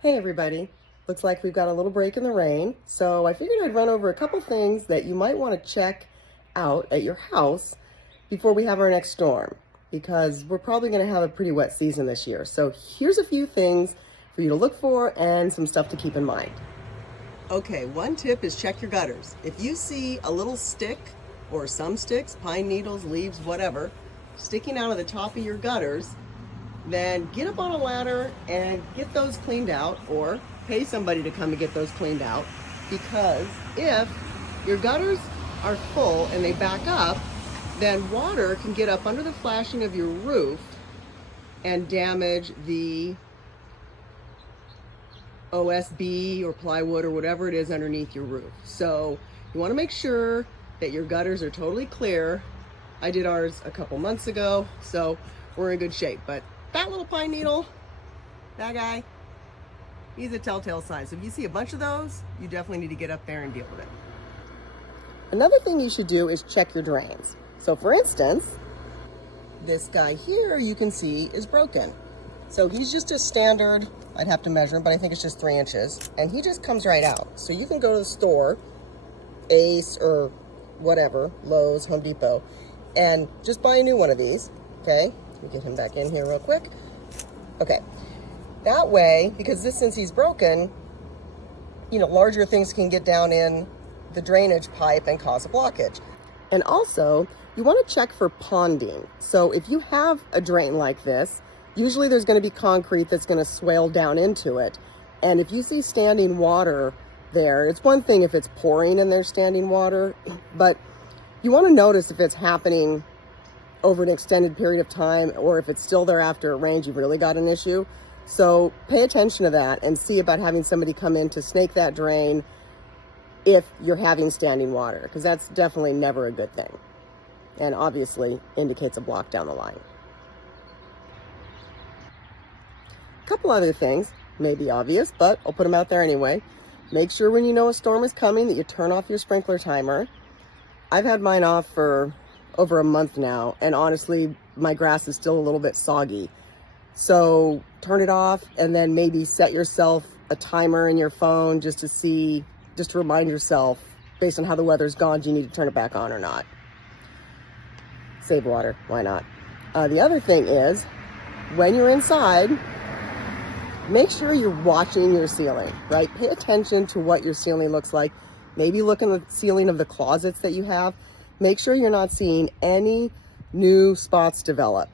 Hey everybody, looks like we've got a little break in the rain, so I figured I'd run over a couple things that you might want to check out at your house before we have our next storm, because we're probably going to have a pretty wet season this year. So here's a few things for you to look for and some stuff to keep in mind. Okay, one tip is check your gutters. If you see a little stick or some sticks, pine needles, leaves, whatever, sticking out of the top of your gutters, then get up on a ladder and get those cleaned out, or pay somebody to come and get those cleaned out, because if your gutters are full and they back up, then water can get up under the flashing of your roof and damage the OSB or plywood or whatever it is underneath your roof. So you want to make sure that your gutters are totally clear. I did ours a couple months ago, so we're in good shape. But that little pine needle, that guy, he's a telltale sign. So if you see a bunch of those, you definitely need to get up there and deal with it. Another thing you should do is check your drains. So for instance, this guy here you can see is broken. So he's just a standard, I'd have to measure him, but I think it's just 3 inches. And he just comes right out. So you can go to the store, Ace or whatever, Lowe's, Home Depot, and just buy a new one of these, okay? Let me get him back in here real quick. Okay, that way, because since he's broken, you know, larger things can get down in the drainage pipe and cause a blockage. And also, you want to check for ponding. So if you have a drain like this, usually there's going to be concrete that's going to swale down into it. And if you see standing water there, it's one thing if it's pouring and there's standing water, but you want to notice if it's happening over an extended period of time, or if it's still there after it rains, you've really got an issue. So pay attention to that and see about having somebody come in to snake that drain if you're having standing water, because that's definitely never a good thing, and obviously indicates a block down the line. A couple other things may be obvious, but I'll put them out there anyway. Make sure when you know a storm is coming that you turn off your sprinkler timer. I've had mine off for over a month now, and honestly, my grass is still a little bit soggy. So turn it off, and then maybe set yourself a timer in your phone just to remind yourself, based on how the weather's gone, do you need to turn it back on or not? Save water, why not? The other thing is, when you're inside, make sure you're watching your ceiling, right? Pay attention to what your ceiling looks like. Maybe look in the ceiling of the closets that you have. Make sure you're not seeing any new spots develop.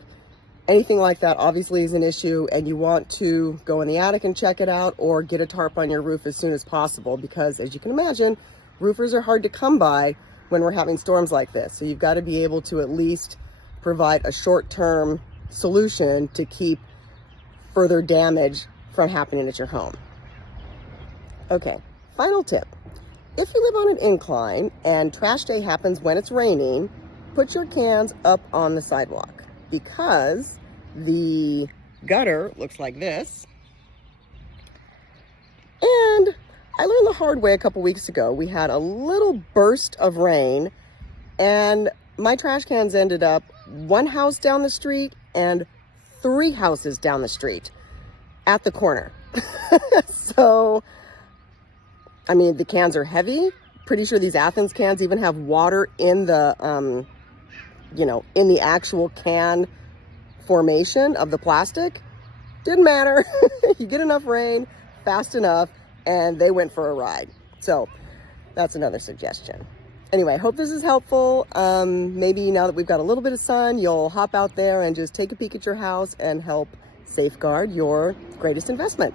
Anything like that obviously is an issue, and you want to go in the attic and check it out, or get a tarp on your roof as soon as possible, because as you can imagine, roofers are hard to come by when we're having storms like this. So you've got to be able to at least provide a short-term solution to keep further damage from happening at your home. Okay, final tip. If you live on an incline and trash day happens when it's raining, put your cans up on the sidewalk, because the gutter looks like this. And I learned the hard way a couple weeks ago. We had a little burst of rain, and my trash cans ended up 1 house down the street and 3 houses down the street at the corner. So, I mean, the cans are heavy. Pretty sure these Athens cans even have water in the, in the actual can formation of the plastic. Didn't matter. You get enough rain fast enough, and they went for a ride. So that's another suggestion. Anyway, I hope this is helpful. Maybe now that we've got a little bit of sun, you'll hop out there and just take a peek at your house and help safeguard your greatest investment.